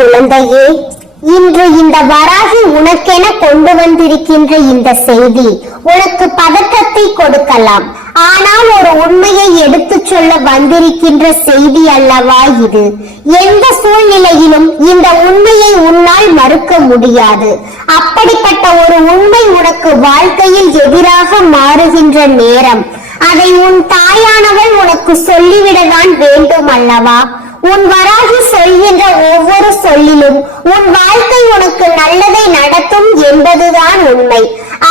குழந்தையே, இன்று இந்த வராகி உனக்கென கொண்டு வந்திருக்கின்ற இந்த செய்தி உனக்கு பதற்றத்தை கொடுக்கலாம். ஆனால் ஒரு உண்மையை எடுத்து சொல்ல வந்திருக்கின்ற செய்தி அல்லவா இது. எந்த சூழ்நிலையிலும் இந்த உண்மையை உன்னால் மறுக்க முடியாது. அப்படிப்பட்ட ஒரு உண்மை உனக்கு வாழ்க்கையில் எதிராக மாறுகின்ற நேரம் அதை உன் தாயானவள் உனக்கு சொல்லிவிடதான் வேண்டும் அல்லவா? உன் வராகி சொல்கின்ற ஒவ்வொரு சொல்லிலும் உன் வாழ்க்கை உனக்கு நல்லதை நடத்தும் என்பதுதான் உண்மை.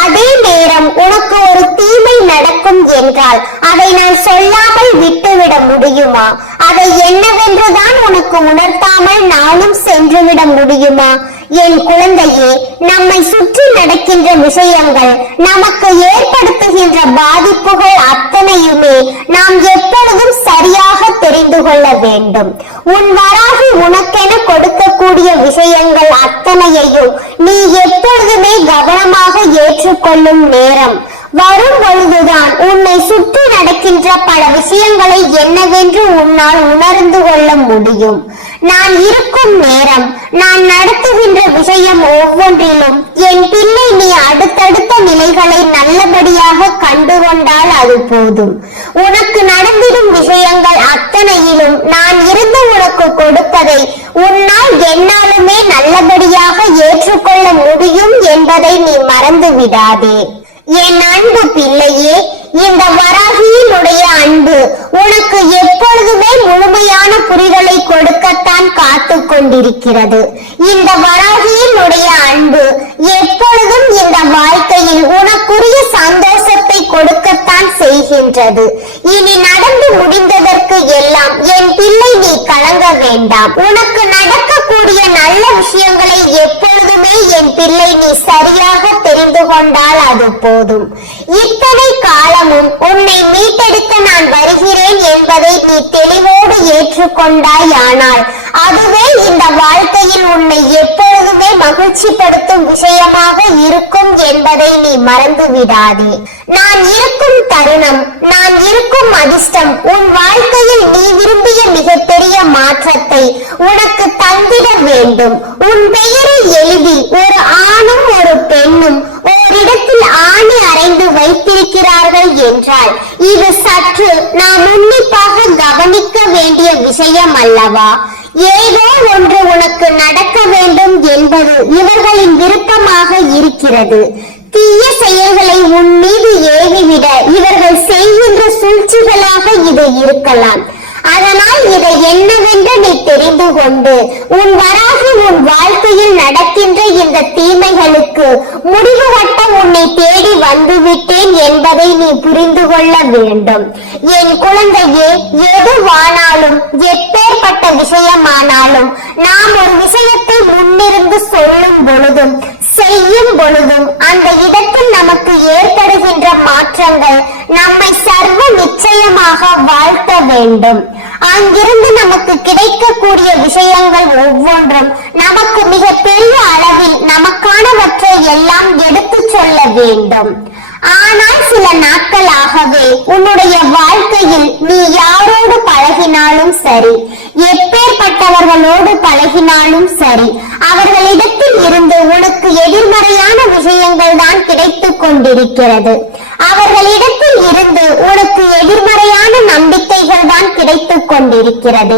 அதே நேரம் உனக்கு ஒரு தீமை நடக்கும் என்றால் அதை நான் சொல்லாமல் விட்டுவிட முடியுமா? அதை என்னவென்றுதான் உனக்கு உணர்த்தாமல் நானும் சென்றுவிட முடியுமா? என் குழந்தையே, நம்மை சுற்றி நடக்கின்ற விஷயங்கள் நமக்கு ஏற்படுத்துகின்ற பாதிப்புகள் அத்தனையுமே நாம் எப்பொழுதும் சரியாக தெரிந்து கொள்ள வேண்டும். உன் வராகி உனக்கென கொடுக்கக்கூடிய விஷயங்கள் அத்தனையையும் நீ எப்பொழுதுமே கவனமாக ஏற்றுக்கொள்ளும் நேரம் வரும் பொழுதுதான் உன்னை சுற்றி நடக்கின்ற பல விஷயங்களை என்னவென்று உன்னால் உணர்ந்து கொள்ள முடியும். நான் இருக்கும் நேரம், நான் நடத்துகின்ற விஷயம் ஒவ்வொன்றிலும் என் பிள்ளை நீ அடுத்தடுத்த நிலைகளை நல்லபடியாக கண்டுகொண்டால் அது போதும். உனக்கு நடந்திடும் விஷயங்கள் அத்தனையிலும் நான் இருந்து உனக்கு கொடுப்பதை உன்னால் என்னாலுமே நல்லபடியாக ஏற்றுக்கொள்ள முடியும் என்பதை நீ மறந்து விடாதே. என் அன்பு பிள்ளையே, இந்த வராகியினுடைய அன்பு உனக்கு எப்பொழுதுமே முழுமையான புரிதலை கொடுக்கத்தான் காத்து கொண்டிருக்கிறது. இந்த வராகியினுடைய அன்பு எப்பொழுதும் இந்த வாழ்க்கையில் உனக்குரிய சந்தோஷத்தை கொடுக்கத்தான் செய்கின்றது. இனி நடந்து முடிந்ததற்கு எல்லாம் என் பிள்ளை நீ கலங்க வேண்டாம். உனக்கு நடக்கக்கூடிய நல்ல விஷயங்களை எப்பொழுதுமே என் பிள்ளை நீ சரியாக தெரிந்து கொண்டால் அது போதும். இத்தனை காலமும் உன்னை மீட்டெடுக்க நான் வருகிறேன் என்பதை நீ தெளிவோடு ஏற்றுக்கொண்டாய். ஆனால் அதுவே இந்த வாழ்க்கையில் உன்னை எப்பொழுதுமே மகிழ்ச்சிப்படுத்தும் விஷயமாக இருக்கும் என்பதை நீ மறந்து விடாதே. நான் இருக்கும் தருணம், நான் இருக்கும் அதிர்ஷ்டம் உன் வாழ்க்கையில் நீ விரும்பிய மிகப்பெரிய மாற்றத்தை உனக்கு தந்திட வேண்டும். உன் பெயரை எழுதி ஒரு ஆணும் ஒரு பெண்ணும் ஓரிடத்தில் ஆணி அறைந்து வைத்திருக்கிறார்கள் என்றால் இது சற்று நாம் உன்னிப்பாக கவனிக்க வேண்டிய விஷயம் அல்லவா? ஏதோ ஒன்று உனக்கு நடக்க வேண்டும் என்பது இவர்களின் விருப்பமாக இருக்கிறது. தீய செயல்களை உன் மீது ஏவிவிட இவர்கள் செய்கின்ற சூழ்ச்சிகளாக இது இருக்கலாம். அதனால் இதை என்னவென்று நீ தெரிந்து கொண்டு உன் வராகி உன் வாழ்க்கையில் நடக்கின்ற இந்த தீமைகளுக்கு முடிவு கட்ட உன்னை தேடி வந்துவிட்டேன் என்பதை நீ புரிந்து கொள்ள வேண்டும். என் குழந்தையே, எதுவானாலும் எப்பேற்பட்ட விஷயமானாலும் நாம் ஒரு விஷயத்தை முன்னிருந்து சொல்லும் பொழுதும் செய்யும் பொழுதும் அந்த இடத்தில் நமக்கு ஏற்படுகின்ற மாற்றங்கள் நம்மை சர்வ நிச்சயமாக வாழ்த்த வேண்டும். அங்கிருந்து நமக்கு கிடைக்கக்கூடிய விஷயங்கள் ஒவ்வொன்றும் நமக்கு மிக பெரிய அளவில் நமக்கானவற்றை எல்லாம் எடுத்து சொல்ல வேண்டும். ஆனால் சில நாட்களாகவே உன்னுடைய வாழ்க்கையில் நீ யாரோடு பழகினாலும் சரி, எப்பேற்பட்டவர்களோடு பழகினாலும் சரி, அவர்களிடத்தில் இருந்து உனக்கு எதிர்மறையான விஷயங்கள் தான் கிடைத்துக் கொண்டிருக்கிறது. அவர்களிடத்தில் இருந்து உனக்கு எதிர்மறையான நம்பிக்கைகள் தான் கிடைத்துக் கொண்டிருக்கிறது.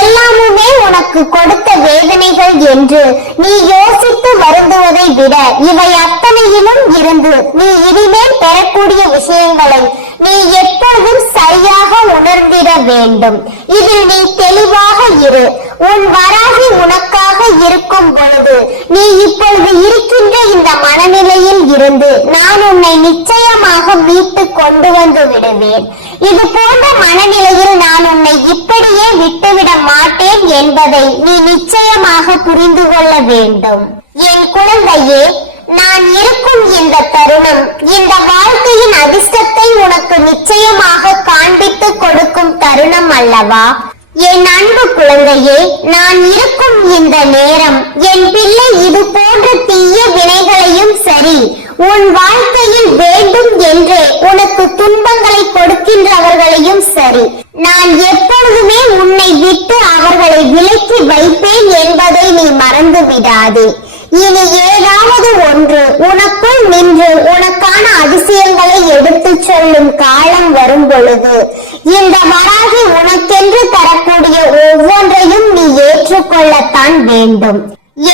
எல்லாமுமே உனக்கு கொடுத்த வேதனைகள் என்று நீ யோசித்து வருந்துவதை விட இவை அத்தனையிலும் இருந்து நீ இனிமேல் பெறக்கூடிய விஷயங்களை நீ எப்பொழுதும் சரியாக உணர்ந்திட வேண்டும். இதில் நீ தெளிவாக இரு. உன் வராகி உனக்காக இருக்கும் பொழுது நீ இப்பொழுது இருக்கின்ற இந்த மனநிலையில் இருந்து நான் உன்னை நிச்சயமாக மீட்டு கொண்டு வந்து விடுவேன். இது போன்ற மனநிலையில் நான் உன்னை இப்படியே விட்டுவிட மாட்டேன் என்பதை நீ நிச்சயமாக புரிந்து கொள்ள வேண்டும். என் குழந்தையே, நான் இருக்கும் இந்த தருணம் இந்த வாழ்க்கையின் அதிர்ஷ்டத்தை உனக்கு நிச்சயமாக காண்பித்து கொடுக்கும் தருணம் அல்லவா? என் அன்பு குழந்தையே, நான் இருக்கும் இந்த நேரம் என் பிள்ளை இது போன்ற தீய வினைகளையும் சரி, உன் வாழ்க்கையில் வேண்டும் என்று உனக்கு துன்பங்களை கொடுக்கின்றவர்களையும் சரி, நான் எப்பொழுதுமே உன்னை விட்டு அவர்களை விலக்கி வைப்பேன் என்பதை நீ மறந்து விடாதே. இனி ஏதாவது ஒன்று உனக்குள் நின்று உனக்கான அதிசயங்களை எடுத்து சொல்லும் காலம் வரும் பொழுது இந்த வராகி உனக்கென்று தரக்கூடிய ஒவ்வொன்றையும் நீ ஏற்றுக்கொள்ளத்தான் வேண்டும்.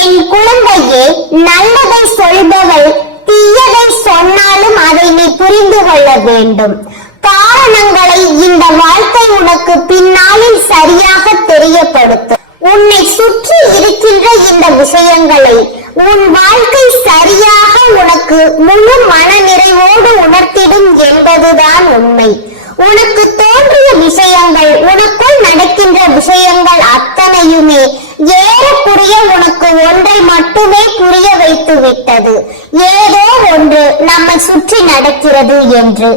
என் குழந்தையே, நல்லதை சொல்பவள் தீயதை சொன்னாலும் அதை நீ புரிந்து கொள்ள வேண்டும். காரணங்களை இந்த வாழ்க்கை உனக்கு பின்னாளில் சரியாக தெரியப்படுத்தும். உன்னை சுற்றி இருக்கின்ற இந்த விஷயங்களை உன் வாழ்க்கை சரியாக உனக்கு முழு மன நிறைவோடு உணர்த்திடும் என்பதுதான் உண்மை. உனக்கு தோன்றிய விஷயங்கள், உனக்குள் நடக்கின்ற விஷயங்கள் அத்தனையுமே ஏறக்குறைய உனக்கு ஒன்றை மட்டுமே புரிய வைத்து விட்டது. ஏதோ ஒன்று நம்மை சுற்றி நடக்கிறது என்று,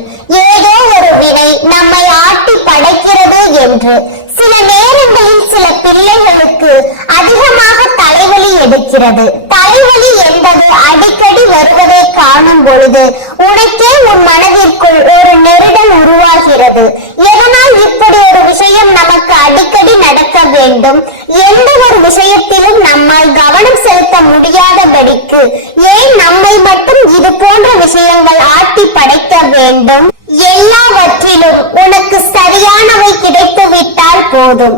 ஏதோ ஒரு வினை நம்மை ஆட்டி படைக்கிறது என்று. சில நேரங்களில் சில பிள்ளைகளுக்கு அதிகமாக தலைவலி எடுக்கிறது. தலைவலி என்பது அடிக்கடி வருவதை காணும் பொழுது உனக்கே உன் மனதிற்குள் ஒரு நெருடல் உருவாகிறது. எதனால் இப்படி ஒரு விஷயம் நமக்கு அடிக்கடி நடக்க வேண்டும்? எந்த ஒரு விஷயத்திலும் நம்மால் கவனம் செலுத்த முடியாதபடிக்கு ஏன் நம்மை மட்டும் இது போன்ற விஷயங்கள் ஆட்டி படைக்க வேண்டும்? எல்லாவற்றிலும் உனக்கு சரியானவை கிடைத்து விட்டால் போதும்.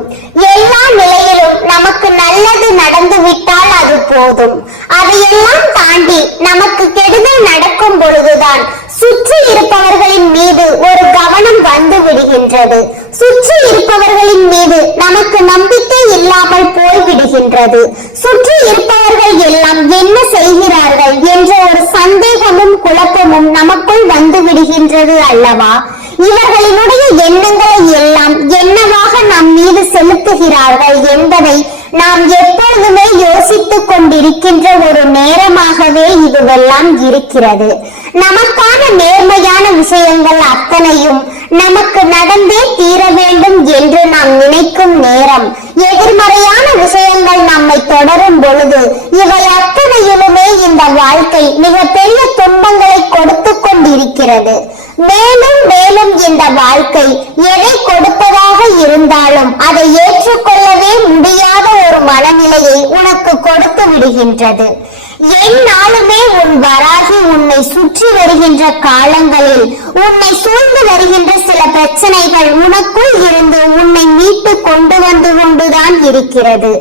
எல்லா நிலையிலும் நமக்கு நல்லது நடந்து விட்டால் அது போதும். அதையெல்லாம் தாண்டி நமக்கு கெடுதல் நடக்கும் பொழுதுதான் சுற்றி இருப்பவர்களின் மீது ஒரு கவனம் வந்து விடுகின்றது. சுற்றி இருப்பவர்களின் மீது நமக்கு நம்பிக்கை இல்லாமல் போய்விடுகின்றது. சுற்றி இருப்பவர்கள் எல்லாம் என்ன செய்கிறார்கள் என்ற ஒரு சந்தேகமும் குழப்பமும் நமக்குள் வந்து விடுகின்றது அல்லவா? இவர்களினுடைய எண்ணங்களை எல்லாம் என்னவாக நம் மீது செலுத்துகிறார்கள் என்பதை நாம் எப்பொழுதுமே யோசித்துக் கொண்டிருக்கின்ற ஒரு நேரமாகவே இதுவெல்லாம் இருக்கிறது. நமக்கான நேர்மையான விஷயங்கள் அத்தனையும் நமக்கு நடந்தே தீர வேண்டும் என்று நாம் நினைக்கும் நேரம், எதிர்மறையான விஷயங்கள் நம்மை தொடரும் பொழுது இவை அத்தனையிலுமே இந்த வாழ்க்கை மிகப்பெரிய துன்பங்களை கொடுத்து கொண்டிருக்கிறது. மேலும் மேலும் இந்த வாழ்க்கை எதை கொடுப்பதாக இருந்தாலும் அதை ஏற்றுக்கொள்ளவே முடியாத ஒரு மனநிலையை உனக்கு கொடுத்து விடுகின்றது. எந்நாளுமே உன் வராகி உன்னை சுற்றி வருகின்ற காலங்களில் உன்னை சூழ்ந்து வருகின்ற சில பிரச்சனைகள் உனக்குள் இருந்து உன்னை மீட்டு கொண்டு வந்து கொண்டுதான் இருக்கிறது.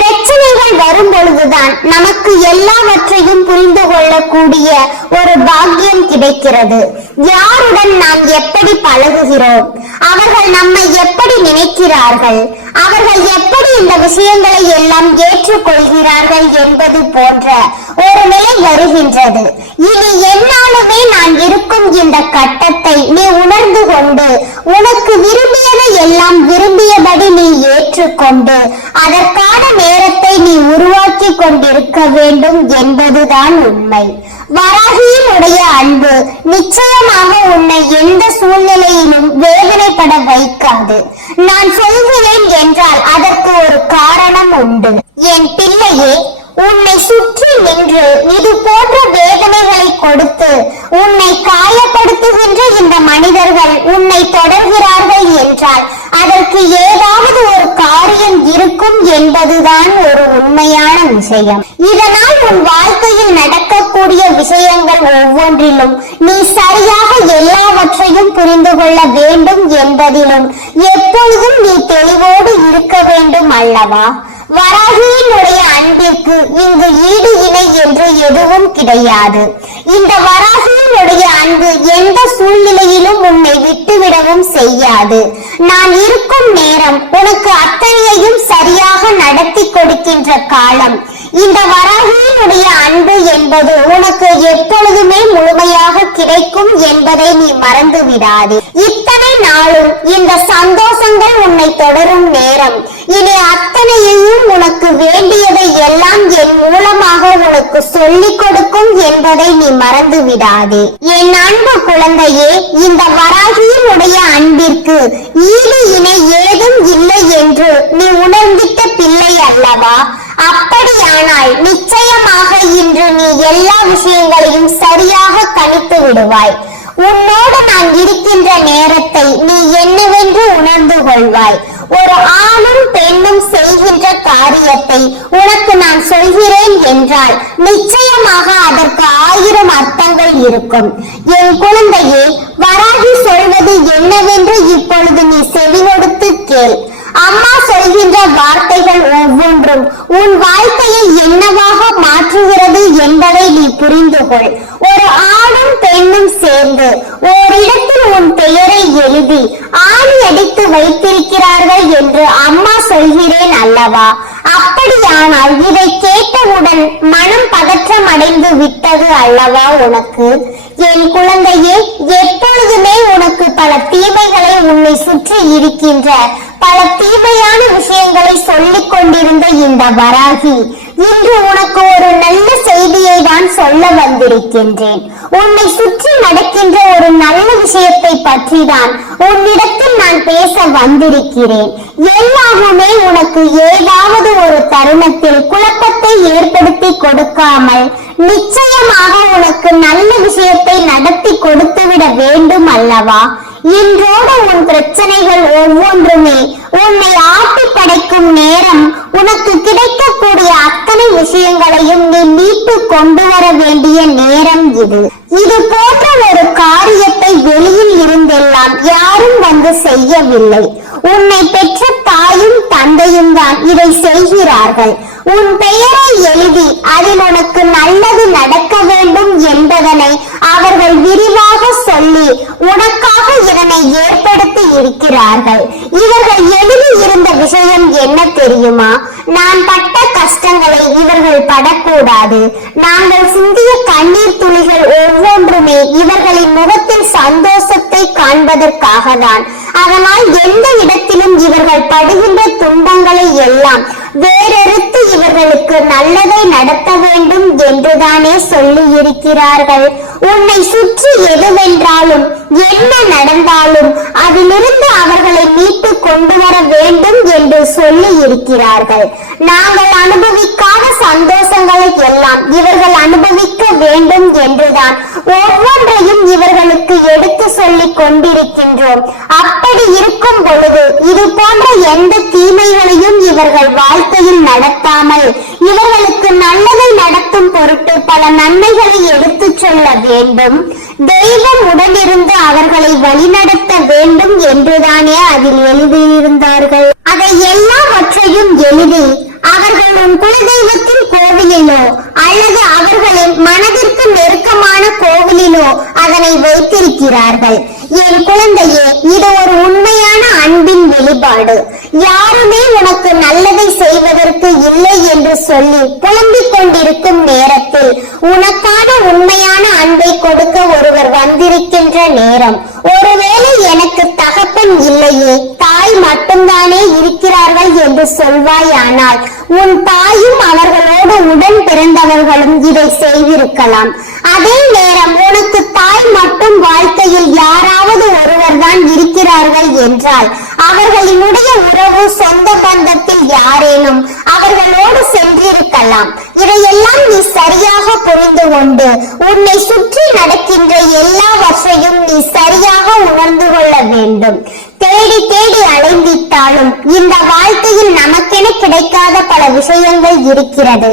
பிரச்சனைகள் வரும் பொழுதுதான் நமக்கு எல்லாவற்றையும் புரிந்து கொள்ளக்கூடிய ஒரு பாக்கியம் கிடைக்கிறது. யாருடன் நாம் எப்படி பழகுகிறோம், அவர்கள் நம்மை எப்படி நினைக்கிறார்கள், அவர்கள் எப்படி இந்த விஷயங்களை எல்லாம் ஏற்றுக்கொள்கிறார்கள் என்பது போன்ற ஒரு நிலை வருகின்றது. இனி என்னாலுமே நான் இருக்கும் இந்த கட்டத்தை நீ உணர்ந்து கொண்டு உனக்கு விரும்பியதை எல்லாம் விரும்பியபடி நீ ஏற்றுக்கொண்டு அதற்கான நேரத்தை நீ உருவாக்கி கொண்டிருக்க வேண்டும் என்பதுதான் உண்மை. வராகியினுடைய அன்பு நிச்சயமாக உன்னை எந்த சூழ்நிலையிலும் வேதனைப்பட வைக்காது. நான் சொல்கிறேன் என்றால் அதற்கு ஒரு காரணம் உண்டு. என் பிள்ளையே, உன்னை சுற்றி நின்று இது போன்ற வேதனைகளை கொடுத்து உன்னை காயப்படுத்துகின்ற இந்த மனிதர்கள் உன்னை தொடர்கிறார்கள் என்றால் அதற்கு ஏதாவது ஒரு காரியம் இருக்கும் என்பதுதான் ஒரு உண்மையான விஷயம். இதனால் உன் வாழ்க்கையில் நடக்கக்கூடிய விஷயங்கள் ஒவ்வொன்றிலும் நீ சரியாக எல்லாவற்றையும் புரிந்து கொள்ள வேண்டும் என்பதிலும் எப்பொழுதும் நீ தெளிவோடு இருக்க வேண்டும் அல்லவா? வராகியினுடைய அன்பிற்கு இங்கு ஈடு இணை என்று எதுவும் கிடையாது. இந்த வராகியினுடைய அன்பு எந்த சூழ்நிலையிலும் உன்னை விட்டுவிடவும் செய்யாது. நான் இருக்கும் நேரம் உனக்கு அத்தனையையும் சரியாக நடத்தி கொடுக்கின்ற காலம். இந்த வராகியினுடைய அன்பு என்பது உனக்கு எப்பொழுதுமே முழுமையாக கிடைக்கும் என்பதை நீ மறந்து விடாதே. இத்தனை நாளும் இந்த சந்தோஷங்கள் உன்னை தொடரும் நேரம். இனி அத்தனையையும் உனக்கு வேண்டியதை எல்லாம் என் மூலமாக உனக்கு சொல்லிக் கொடுக்கும் என்பதை நீ மறந்து விடாதே. என் அன்பு குழந்தையே, இந்த வராகியினுடைய அன்பிற்கு ஈடு இணை ஏதும் இல்லை என்று நீ உணர்ந்திட்ட பிள்ளை அல்லவா? அப்படியானால் நிச்சயமாக இன்று நீ எல்லா விஷயங்களையும் சரியாக கணித்து விடுவாய். உன்னோடு நான் இருக்கின்ற நேரத்தை நீ என்னவென்று உணர்ந்து கொள்வாய். ஒரு ஆணும் பெண்ணும் செய்கின்ற காரியத்தை உனக்கு நான் சொல்கிறேன் என்றால் நிச்சயமாக அதற்கு 1000 அர்த்தங்கள் இருக்கும். என் குழந்தையே, வராகி சொல்வது என்னவென்று இப்பொழுது நீ செவி கொடுத்து கேள். அம்மா சொல்கின்ற வார்த்தைகள் ஒவ்வொன்றும் உன் வாழ்க்கையை என்னவாக மாற்றுகிறது என்பதை நீ புரிந்து கொள். ஒரு ஆணும் பெண்ணும் சேர்ந்து ஓரிடத்தில் உன் பெயரை எழுதி ஆணி அடித்து வைத்திருக்கிறார்கள் என்று அம்மா சொல்கிறேன் அல்லவா? அப்படியானால் இதை கேட்டவுடன் மனம் பதற்றம் அடைந்து விட்டது அல்லவா உனக்கு? என் குழந்தையே, எப்பொழுதுமே உனக்கு பல தீமைகளை உன்னை சுற்றி இருக்கின்ற பல தீமையான விஷயங்களை சொல்லிக் கொண்டிருந்த இந்த வராகி இன்று உனக்கு ஒரு நல்ல செய்தியை தான் சொல்ல வந்திருக்கின்றேன். உன்னை சுற்றி நடக்கின்ற ஒரு நல்ல விஷயத்தை பற்றி தான் உன்னிடத்தில் நான் பேச வந்திருக்கிறேன். எல்லாருமே உனக்கு ஏதாவது ஒரு தருணத்தில் குழப்பத்தை ஏற்படுத்தி கொடுக்காமல் நிச்சயமாக உனக்கு நல்ல விஷயத்தை நடத்தி கொடுத்துவிட வேண்டும் அல்லவா? இன்றோடு உன் பிரச்சனைகள் ஒவ்வொன்றுமே உன்னை ஆட்டி படைக்கும் நேரம், உனக்கு கிடைக்கக்கூடிய அத்தனை விஷயங்களையும் நீ மீட்டு கொண்டு வர வேண்டிய நேரம் இது. இது போன்ற ஒரு காரியத்தை வெளியில் இருந்தெல்லாம் யாரும் வந்து செய்யவில்லை. உன்னை பெற்ற தாயும் தந்தையும் தான் இதை செய்கிறார்கள். உன் பெயரை எழுதி அதில் உனக்கு நல்லது நடக்க வேண்டும் என்பதனை அவர்கள் விரிவாக சொல்லி உனக்காக இதனை ஏற்படுத்தி இருக்கிறார்கள். இவர்கள் எழுதி இருந்த விஷயம் என்ன தெரியுமா? நான் பட்ட கஷ்டங்களை இவர்கள் படக்கூடாது. நாங்கள் சிந்திய கண்ணீர் துளிகள் ஒவ்வொன்றுமே இவர்களின் முகத்தில் சந்தோஷத்தை காண்பதற்காக தான். அதனால் எந்த இடத்திலும் இவர்கள் படுகின்ற துன்பங்களை எல்லாம் வேறெடுத்து இவர்களுக்கு நல்லதை நடத்த வேண்டும் என்றுதானே சொல்லி இருக்கிறார்கள். உன்னை சுற்றி எதுவென்றாலும் என்ன நடந்தாலும் அதிலிருந்து அவர்களை மீட்டு கொண்டு வர வேண்டும் என்று சொல்லி இருக்கிறார்கள். நாங்கள் அனுபவிக்காத சந்தோஷங்களை எல்லாம் இவர்கள் அனுபவிக்க வேண்டும் என்றுதான் ஒவ்வொன்றையும் இவர்களுக்கு எடுத்து சொல்லிக் கொண்டிருக்கின்றோம். அப்படி இருக்கும் பொழுது இது போன்ற எந்த தீமைகளையும் இவர்கள் வாழ்க்கையில் நடத்தாமல் இவர்களுக்கு நல்லதை நடத்தும் பொருட்டு பல நன்மைகளை எடுத்துச் சொல்ல வேண்டும். தெய்வம் உடனிருந்து அவர்களை வழிநடத்த வேண்டும் என்றுதானே அதில் எழுதியிருந்தார்கள். அதை எல்லாவற்றையும் எழுதி அவர்கள் உன் குலதெய்வத்தின் கோவிலிலோ அல்லது அவர்களின் மனதிற்கு நெருக்கமான கோவிலிலோ அதனை வைத்திருக்கிறார்கள். என் குழந்தையே, இது ஒரு உண்மையான அன்பின் வெளிப்பாடு. யாருமே உனக்கு நல்லதை செய்வதற்கு இல்லை என்று சொல்லி புலம்பிக் கொண்டிருக்கும் நேரத்தில் உனக்கான உண்மையான அன்பை கொடுக்க ஒருவர் வந்திருக்கின்ற நேரம். ஒருவேளை எனக்கு தகப்பன் இல்லையே, தாய் மட்டும்தானே இருக்கிறார்கள் என்று சொல்வாயானால் உன் தாயும் அவர்களோடு உடன் பிறந்தவர்களும் இதை செய்திருக்கலாம். அதே நேரம் உனக்கு தாய் மட்டும் வாழ்க்கையில் யாராவது ஒருவர் தான் இருக்கிறார்கள் என்றால் அவர்களினுடைய உறவு சொந்த பந்தத்தில் யாரேனும் அவர்களோடு சென்றிருக்கலாம். இதையெல்லாம் நீ சரியாக புரிந்து கொண்டு உன்னை சுற்றி நடக்கின்ற எல்லாவற்றையும் நீ சரியாக உணர்ந்து கொள்ள வேண்டும். தேடி தேடி அலைந்திட்டாலும் இந்த வாழ்க்கையில் நமக்கென கிடைக்காத பல விஷயங்கள் இருக்கிறது.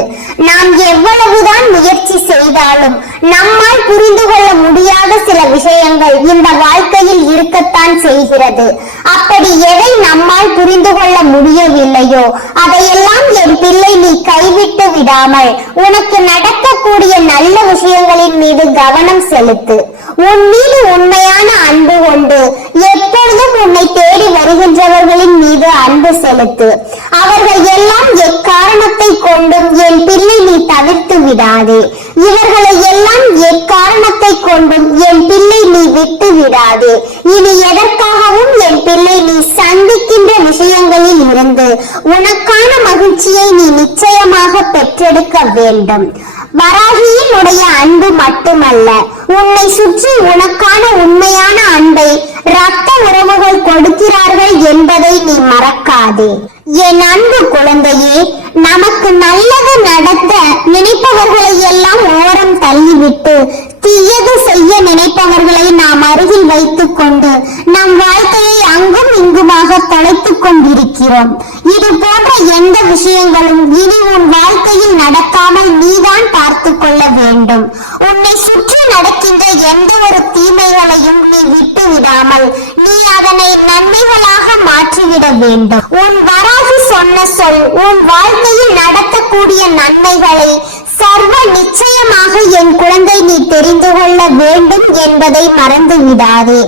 நாம் எவ்வளவுதான் முயற்சி செய்தாலும் நம்மால் புரிந்து கொள்ள முடியாத சில விஷயங்கள் இந்த வாழ்க்கையில் இருக்கத்தான் செய்கிறது. அப்படி எதை நம்மால் புரிந்து கொள்ள முடியவில்லையோ அதையெல்லாம் என் பிள்ளை நீ கைவிட்டு விடாமல் உனக்கு நடக்கக்கூடிய நல்ல விஷயங்களின் மீது கவனம் செலுத்து. உன் மீது உண்மையான அன்பு கொண்டு எப்பொழுதும் உன்னை தேடி வருகின்றவர்களின் மீது அன்பு செலுத்து. அவர்கள் எல்லாம் எக்காரணத்தை கொண்டும் என் பிள்ளை நீ தவிர்த்து விடாதே. இவர்களை எல்லாம் எக்காரணத்தை கொண்டும் என் பிள்ளை நீ விட்டு விடாதே. இனி எதற்காகவும் என் பிள்ளை நீ சந்திக்கின்ற விஷயங்களில் இருந்து உனக்கான மகிழ்ச்சியை நீ நிச்சயமாக பெற்றெடுக்க வேண்டும். வராகியினுடைய அன்பு மட்டுமல்ல, உன்னை சுற்றி உனக்கான உண்மையான அன்பை இரத்த உறவுகள் கொடுக்கிறார்கள் என்பதை நீ மறக்காதே. என் அன்பு குழந்தையே, நமக்கு நல்லது நடத்த நினைப்பவர்களை எல்லாம் ஓரம் தள்ளிவிட்டு தீயது செய்ய நினைப்பவர்களை நாம் அருகில் வைத்துக் கொண்டு நம் வாழ்க்கையை அங்கும் இங்குமாக தொலைத்துக் கொண்டிருக்கிறோம். இது போன்ற எந்த விஷயங்களும் இனி உன் வாழ்க்கையில் நடக்காமல் நீதான் பார்த்து கொள்ள வேண்டும். உன்னை சுற்றி நடக்கின்ற எந்த ஒரு தீமைகளையும் நீ விட்டு விடாமல் நீ அதனை நன்மைகளாக மாற்றிவிட வேண்டும். உன் வராகி சொன்ன சொல் உன் வாழ்க்கையில் நடத்தக்கூடிய நன்மைகளை சர்வ நிச்சயமாக என் குழந்தை நீ தெரிந்து கொள்ள வேண்டும் என்பதை மறந்து விடாதே.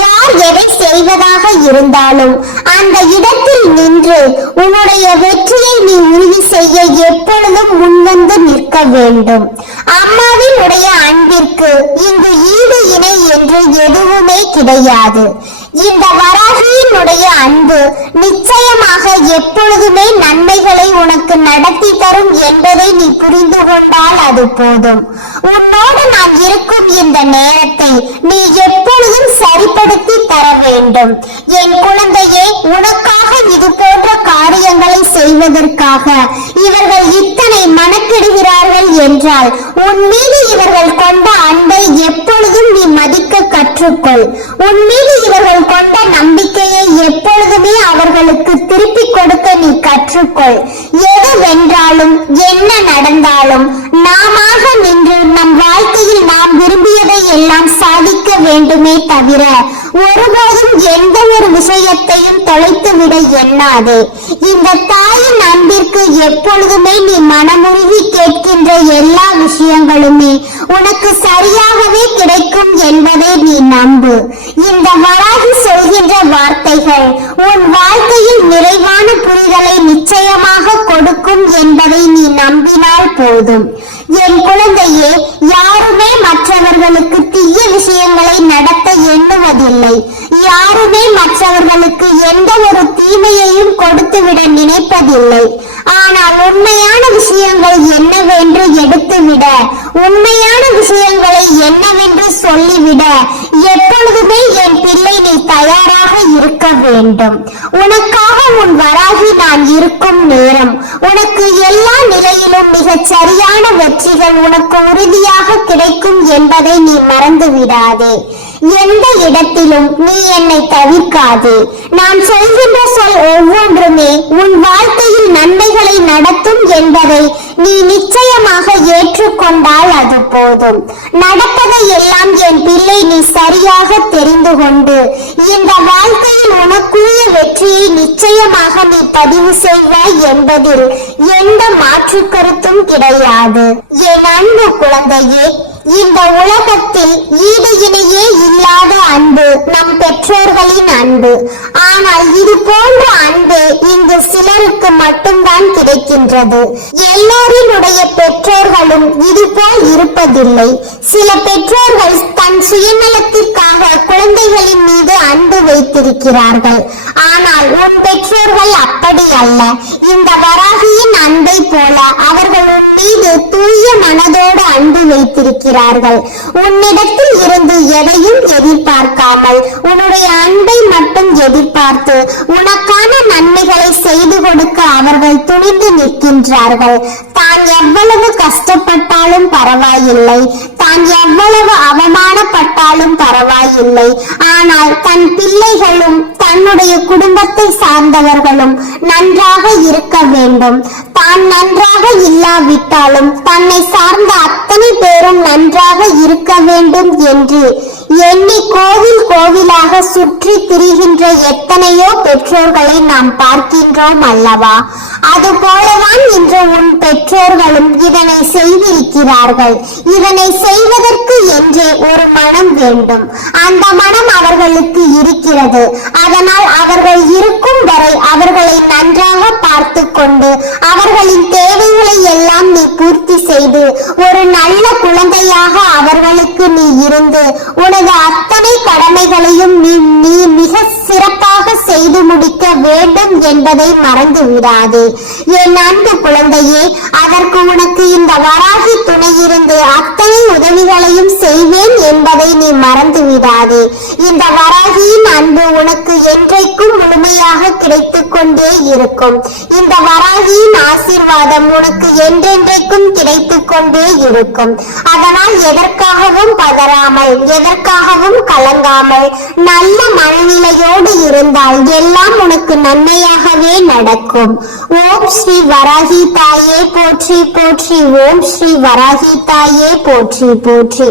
யார் எதை செய்வதாக இருந்தாலும் அந்த இடத்தில் நின்று உன்னுடைய வெற்றியை நீ உறுதி செய்ய எப்பொழுதும் முன்வந்து நிற்க வேண்டும். அம்மாவின் உடைய அன்பிற்கு இங்கு ஈடு இணை என்று எதுவுமே கிடையாது. இந்த வராகியினுடைய அன்பு நிச்சயமாக எப்பொழுதுமே நன்மைகளை உனக்கு நடத்தி தரும் என்பதை நீ புரிந்து கொண்டால் அது போதும். உன்னோடு நான் இருக்கும் இந்த நேரத்தை நீ எப்பொழுதும் சரிப்படுத்தி தர வேண்டும். என் குழந்தையே, உனக்காக இது போன்ற காரியங்களை செய்வதற்காக இவர்கள் இத்தனை மனக்கெடுகிறார்கள் என்றால் உன் மீது இவர்கள் கொண்ட அன்பை எப்பொழுதும் நீ மதிக்க கற்றுக்கொள். உன் மீது இவர்கள் கொண்ட நம்பிக்கையை எப்பொழுதுமே அவர்களுக்கு திருப்பி கொடுக்க நீ கற்றுக்கொள். எது வென்றாலும் என்ன நடந்தாலும் நாமாக நின்று நம் வாழ்க்கையில் நாம் விரும்பியதை எல்லாம் சாதிக்க வேண்டுமே தவிர ஒருபோதும் எந்த ஒரு விஷயத்தையும் தொலைத்துவிட எண்ணாதே. இந்த தாயின் அன்பிற்கு எப்பொழுதுமே நீ மனமுருகி கேட்கின்ற எல்லா விஷயங்களுமே உனக்கு சரியாகவே கிடைக்கும் என்பதை நீ நம்பு. இந்த வராகி சொல்கின்ற வார்த்தைகள் உன் வாழ்க்கையில் நிறைவான புரிதலை நிச்சயமாக கொடுக்கும் என்பதை நீ நம்பினால் போதும். என் குழந்தையே, யாருமே மற்றவர்களுக்கு தீய விஷயங்களை நடத்த எண்ணுவதில்லை. யாருமே மற்றவர்களுக்கு எந்த ஒரு தீமையையும் கொடுத்துவிட நினைப்பதில்லை. ஆனால் உண்மையான விஷயங்கள் என்னவென்று எடுத்துவிட, உண்மையான விஷயங்களை என்னவென்று சொல்லிவிட எப்பொழுதுமே என் பிள்ளை நீ தயாராக இருக்க வேண்டும். உனக்காக உன் வராகி நான் இருக்கும் நேரம் உனக்கு எல்லா நிலையிலும் மிகச் சரியான வெற்றிகள் உனக்கு உறுதியாக கிடைக்கும் என்பதை நீ மறந்து விடாதே. எந்த இடத்திலும் நீ என்னை தவிர்க்காதே. நான் சொல்கின்ற சொல் ஒவ்வொன்றுமே உன் வாழ்க்கையில் நன்மைகளை நடத்தும் என்பதை நீ நிச்சயமாக ஏற்றுக்கொண்டால் அது போதும். நடப்பதை எல்லாம் என் பிள்ளை நீ சரியாக தெரிந்து கொண்டு இந்த வாழ்க்கையில் உனக்குரிய வெற்றியை நிச்சயமாக நீ பதிவு செய்வாய் என்பதில் எந்த மாற்று கருத்தும் கிடையாது. என் அன்பு குழந்தையே, இந்த உலகத்தில் ஈடு இணையே இல்லாத அன்பு நம் பெற்றோர்களின் அன்பு. ஆனால் இது போன்ற அன்பு இங்கு சிலருக்கு மட்டும்தான் கிடைக்கின்றது. எல்லோரினுடைய பெற்றோர்களும் இது போல் இருப்பதில்லை. சில பெற்றோர்கள் தன் சுயநலத்திற்காக குழந்தைகளின் மீது அன்பு வைத்திருக்கிறார்கள். ஆனால் உன் பெற்றோர்கள் அப்படி அல்ல. இந்த வராகியின் அன்பை போல அவர்கள் உன் மீது தூய மனதோடு அன்பு வைத்திருக்கிறார்கள். உன்னிடத்தில் இருந்து எதையும் எதிர்பார்க்காமல் உன்னுடைய அன்பை மட்டும் எதிர்பார்த்து உனக்கான நன்மைகளை செய்து கொடுக்க அவர்கள் துணிந்து நிற்கின்றார்கள். தான் எவ்வளவு கஷ்டப்பட்டாலும் பரவாயில்லை, தான் எவ்வளவு அவமானப்பட்டாலும் பரவாயில்லை, ஆனால் தன் பிள்ளைகளும் தன்னுடைய குடும்பத்தை சார்ந்தவர்களும் நன்றாக இருக்க வேண்டும். தான் நன்றாக இல்லாவிட்டாலும் தன்னை சார்ந்த அத்தனை பேரும் நன்றாக இருக்க வேண்டும் என்று எண்ணி கோவில் கோவிலாக சுற்றி திரிகின்ற எத்தனையோ பெற்றோர்களை நாம் பார்க்கின்றோம் அல்லவா? அது போலதான் இன்று உன் பெற்றோர்களும் இதனை செய்திருக்கிறார்கள். இதனை செய்வதற்கு என்றே ஒரு மனம் வேண்டும். அந்த மனம் அவர்களுக்கு இருக்கிறது. அதனால் அவர்கள் இருக்கும் வரை அவர்களை நன்றாக பார்த்து கொண்டு அவர்களின் தேவைகளை எல்லாம் நீ பூர்த்தி செய்து ஒரு நல்ல குழந்தையாக அவர்களுக்கு நீ இருந்து உனது அத்தனை கடமைகளையும் நீ மிக சிறப்பாக செய்து முடிக்க வேண்டும் என்பதை மறந்து விடாதே. என் அன்பு குழந்தையே, அதற்கு உனக்கு இந்த வராகி துணை இருந்து அத்தனை உதவிகளையும் செய்வேன் என்பதை நீ மறந்து விடாதே. இந்த வராகியின் அன்பு உனக்கு என்றைக்கும் முழுமையாக கிடைத்துக் கொண்டே இருக்கும். இந்த வராகியின் ஆசீர்வாதம் உனக்கு என்றென்றைக்கும் கிடைத்துக் கொண்டே இருக்கும். அதனால் எதற்காகவும் பதறாமல், எதற்காகவும் கலங்காமல் நல்ல மனநிலையோடு இருந்தால் எல்லாம் உனக்கு நன்மையாகவே நடக்கும். ஓம் ஸ்ரீ வராகி தாயே போற்றி போற்றி. ஓம் ஸ்ரீ வராகி தாயே போற்றி போற்றி.